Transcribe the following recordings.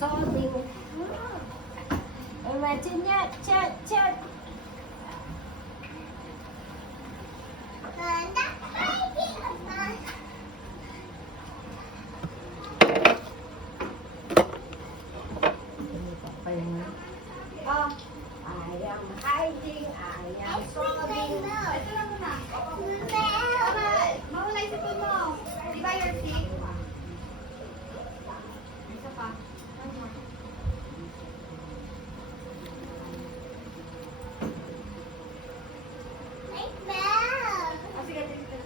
solding. Imagine that, chat. Oh, I am hiding, I am solding. Ito lang muna. Mawala yung sipon mo. Di ba you're sick? Isa pa. Oh, sige, dito.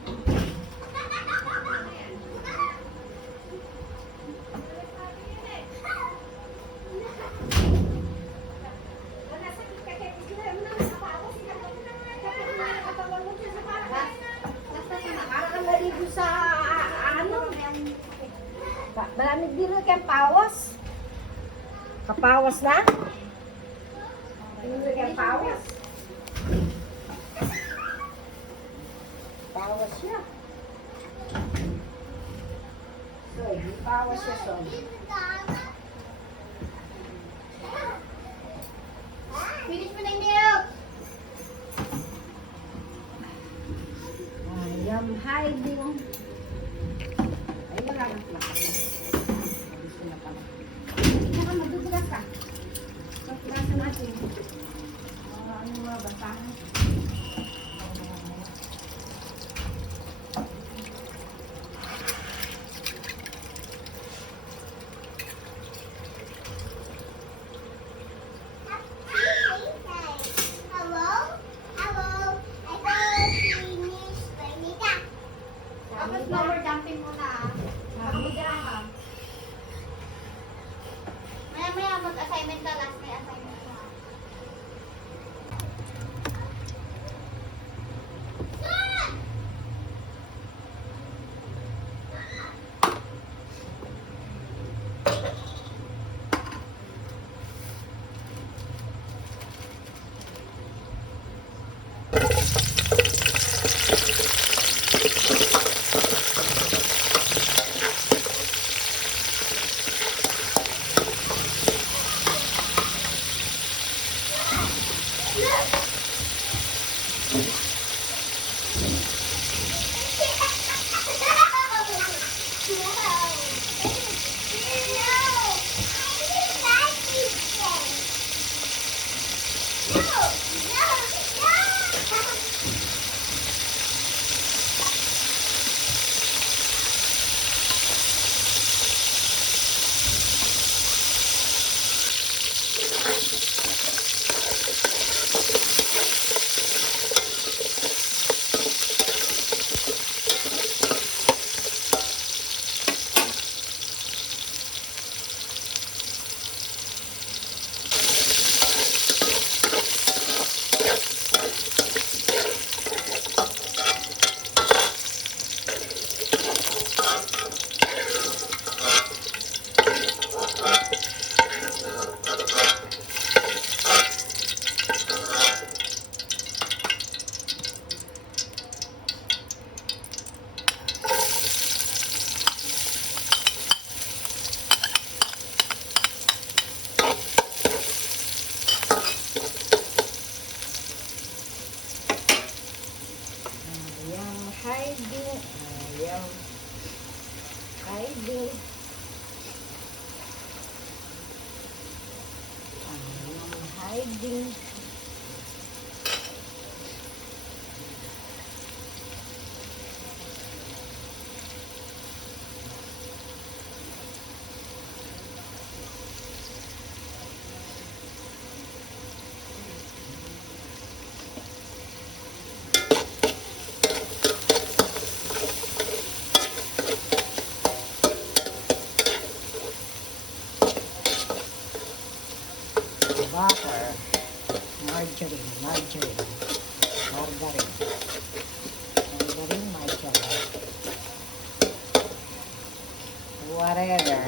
Nakakaligo sa ano? Malamig din kay pawas. Kapawas na? Hindi kay pawas. Pawas siya. So, hindi pawas siya, so. Finish mo na yung milk. I am hiding. Ay, wala nang plaka. Gusto na pala. Saka madudulas ka. Pagkulasan natin. Ano mga basahan? Tapos lower jumping muna. Makabigyan ka. Maya mag-assignment ka. Last may assignment ka. Hiding. Hiding. Butter, margarine, margarine, whatever.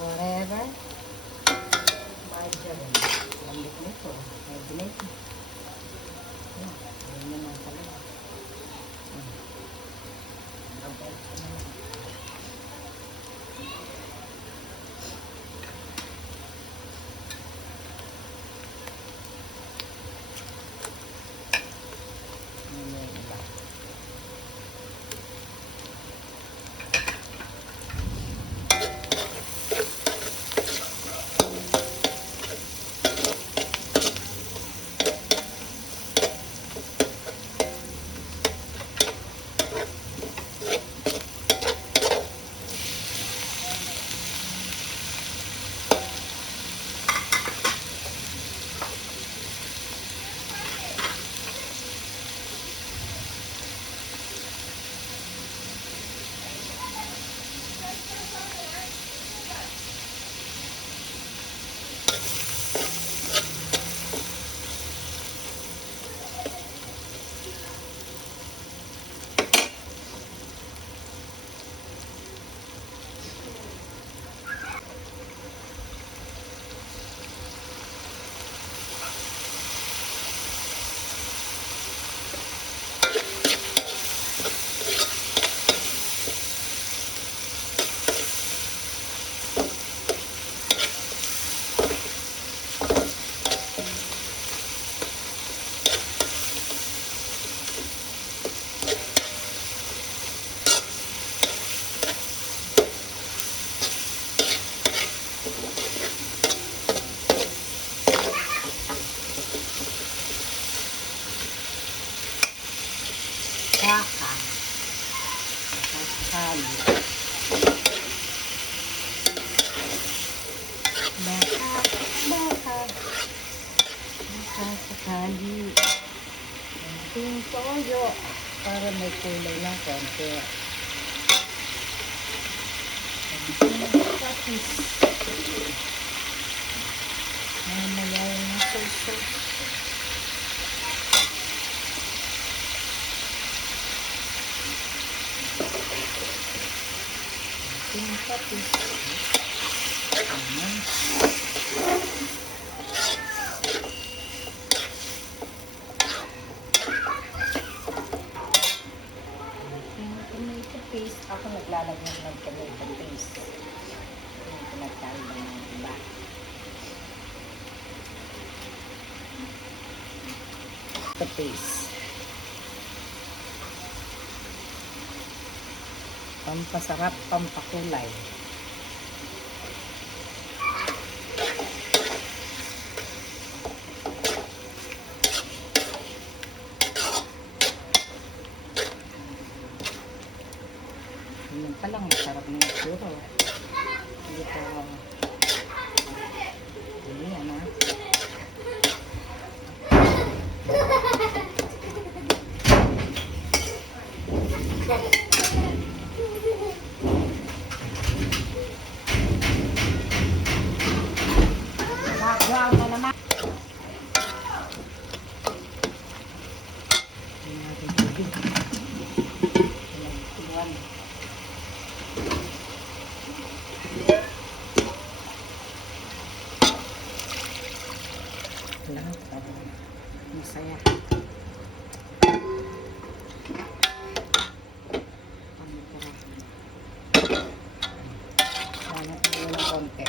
Whatever. Margarine. Lambit nito. Margarine. baka. Sakali. Baka. Sakali. Kunting toyo para may kulay ng konti. Tapos, mamalay na sauce. Tapos, tomato paste. Ako naglalagyan ng tomato paste. Yung pinagkaiba ng iba. The paste. Pampasarap, pampakulay. Yun pa lang, masarap na yung suro. Hindi ko... Hindi, ano? Wow na naman. Lahat ako masaya. Sana tayo ng konti.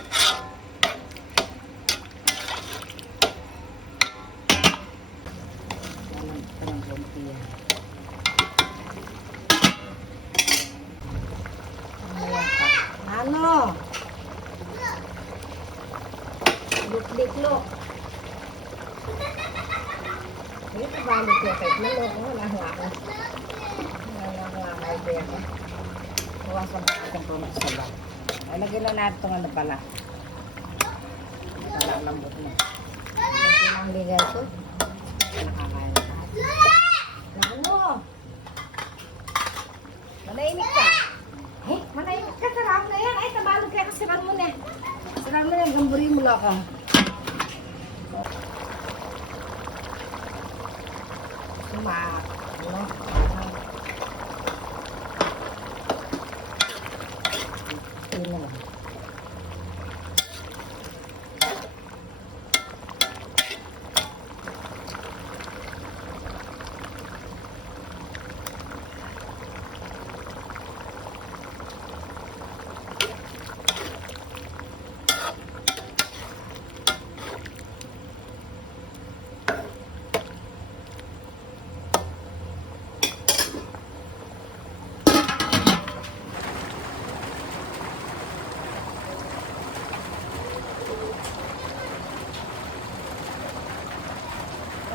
Ng konti yan. Ano? Dik-dik-lok. Ito balik ko kahit malok. Wala nga ako. Wala nga kahit ako. Huwasan pa natin po sa bag. Ay, lagyan na natin itong ano pala. Wala lambot mo. Ito lang ligas ko. Nakakain na natin. Ano? Manahimik ka. Eh, manahimik ka. Sarang na yan. Ay, tabalog kaya kasirang mo na. Sarang na yan. Gamburi mo lang ka. Sumak. Ano? Ito na lang.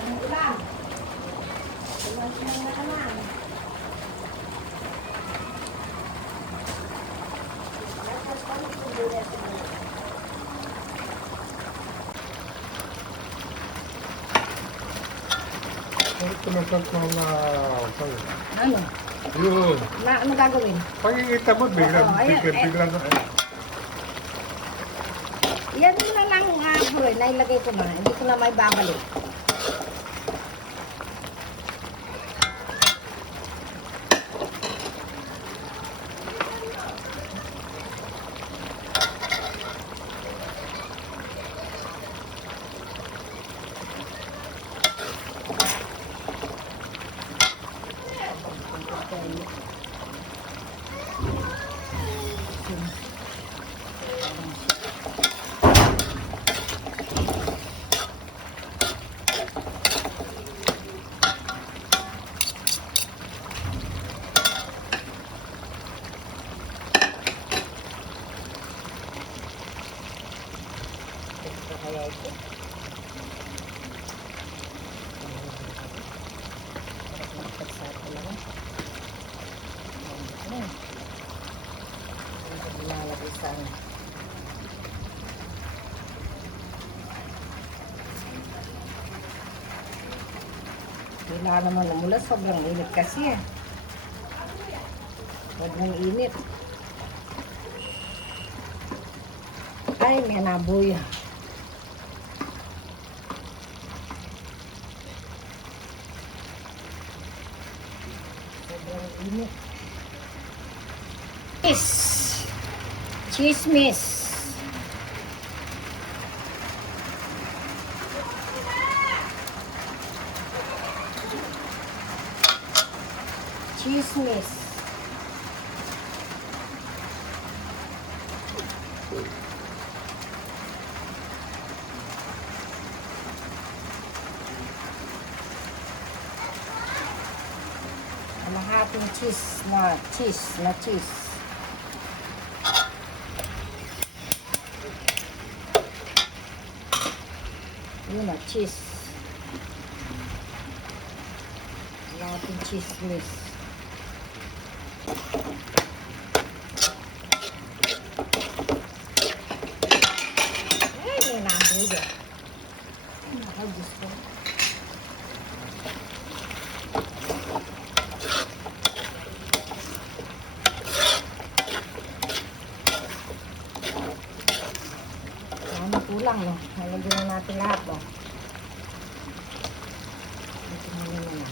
Ulan. Ulan na naman. Tumatak mo na Ano? yun. Ano gagawin? Pagkikita mo, biglang Oo, ayan, biglang Yan na lang Roy, nailagay ko na. Hindi ko na may babalik. Kaya ito. Sarap ng pagsa talaga. sa ano. Kailangan naman umula, sobrang init kasi eh. Sobrang init. Ay, may naboy. Sobrang init. Cheese. Chismis. Chismis. Kalahating cheese na cheese. Yun na, cheese. Kalahating chismis. Ay, may naboy doon. Ay, nakaw, Diyos ko. Kulang, no? Nalagyan na natin lahat, no? Ito na naman.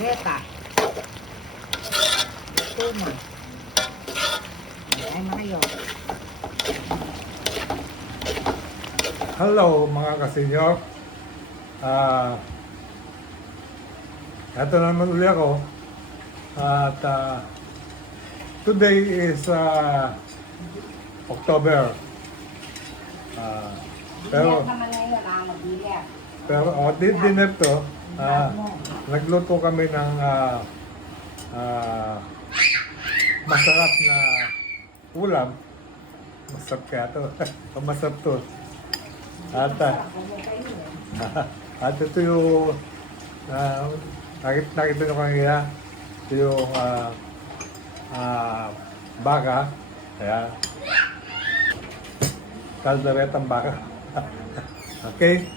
Reta. Ito na. Ay, makayo. Hello mga kasenyor. Ito naman uli ako. At today is October. Pero dinner to. Nagluto kami ng masarap na ulam. Masarap kaya to. Masarap to. At ito yung nakita nyo kanina. Ito yung baka. Ayan. Kalderetang baka. Okay?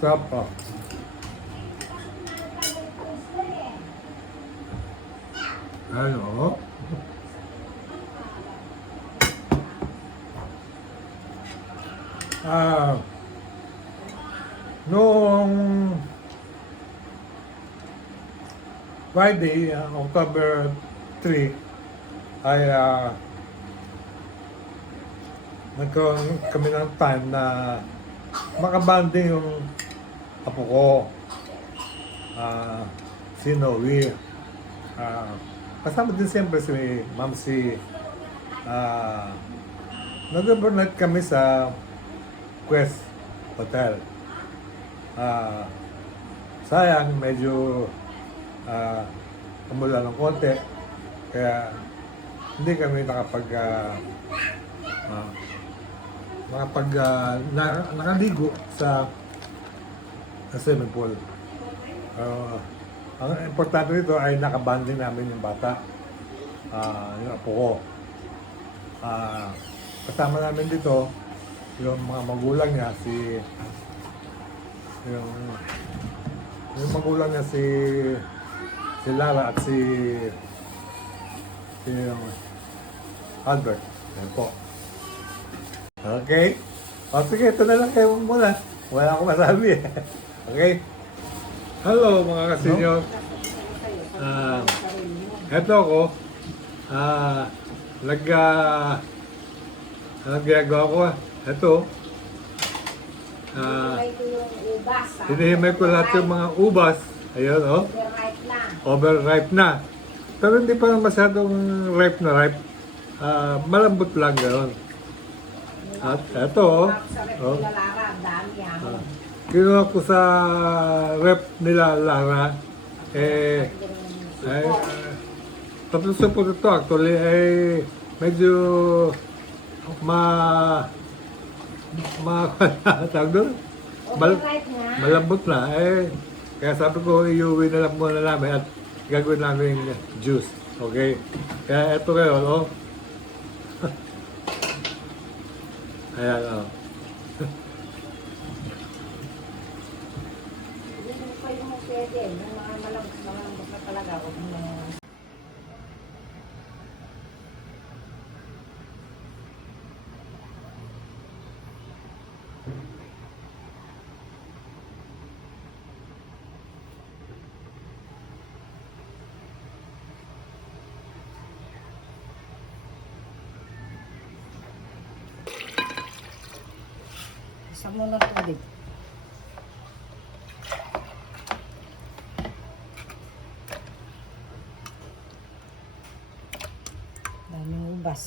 Sarap po. Ano? Noong Friday, October 3, ay nagkaroon kami ng time na makabanding yung apo ko, si Noe. Kasama din siyempre si Ma'am si nag-overnight kami sa Quest Hotel. Sayang, medyo umula ng konti, kaya hindi kami nakaligo sa swimming pool. Ang importante dito ay nakabanding namin yung bata, yung apo ko. Kasama namin dito yung mga magulang niya, yung magulang niya si Lara at si Albert. Yan po. Okay? O sige, ito na lang kayo muna. Wala akong masabi. Okay? Hello mga kasenyor. Eto ako. Nag-gagawa ko. Ito. Hinihimay ko lahat yung mga ubas. Ayun, oh. Overripe na. Pero hindi pa masyadong ripe na ripe. malambot lang gano'n. At eto, Sa rep oh, nila Lara, ang dami ah, kinuha ko sa rep nila Lara, ay, tapos sa po ito actually, medyo ma, tawag doon, Okay, right nga. malambot na, kaya sabi ko, iuwi na lang muna namin at gagawin namin juice, okay? Kaya eto kayo, oh. Ayan, oh. Hindi mo pa yung pwede. Yung mga malambot na talaga. Huwag mo na. Isa mo na tubig. Daming ubas.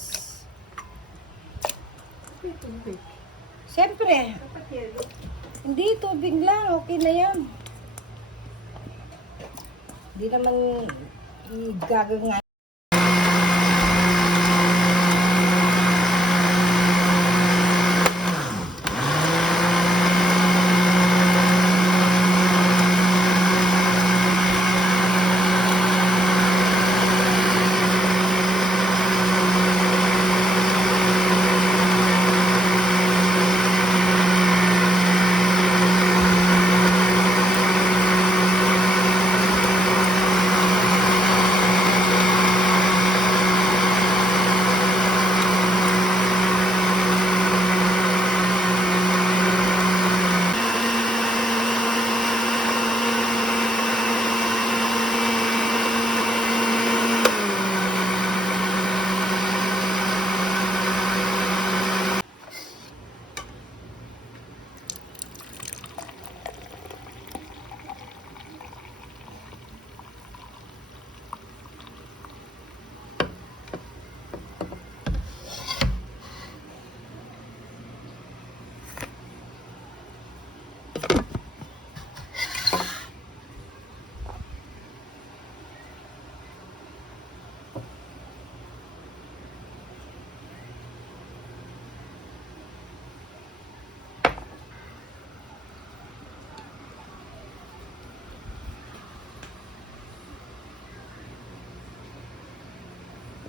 Siyempre. Hindi, tubig lang. Okay na yan. Hindi naman igagangan.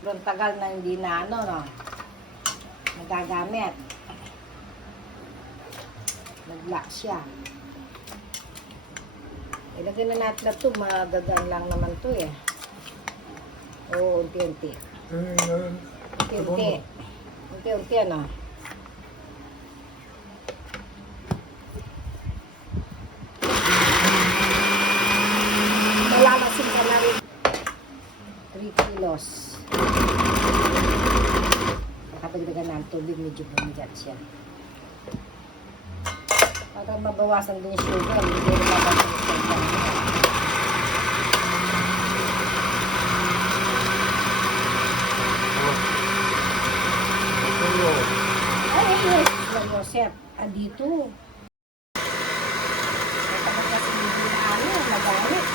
Sobrang tagal na hindi na no, nagagamit. Nag-lock siya. Ilagay na natin na ito, magagaan lang naman ito eh. Oo, unti-unti. Unti-unti. Unti-unti ano. Malalasin ka na rin. 3 kilos. Nakapagdagan na ang tubig, medyo bumigat siya. Para mabawasan din yung sugar, hindi rin mabawasan yung sugar. Ay, yes, Joseph. Dito. Kapag kasi hindi na nagamit.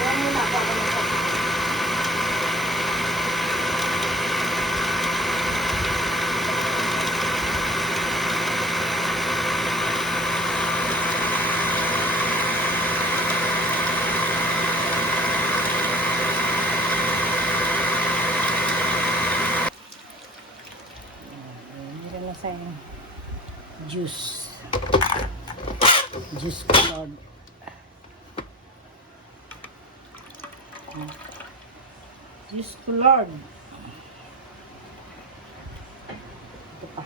Yan muna ako ako nito. Sa juice colored juice colored ito pa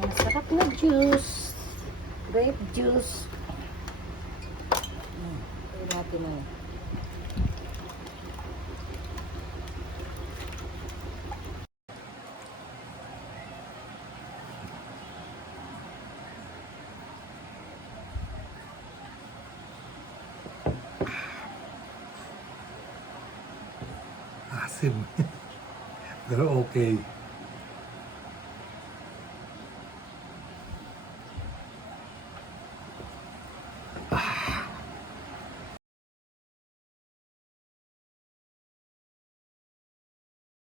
Masarap na juice. Grape juice. Ito natin na. Asim. Pero okay.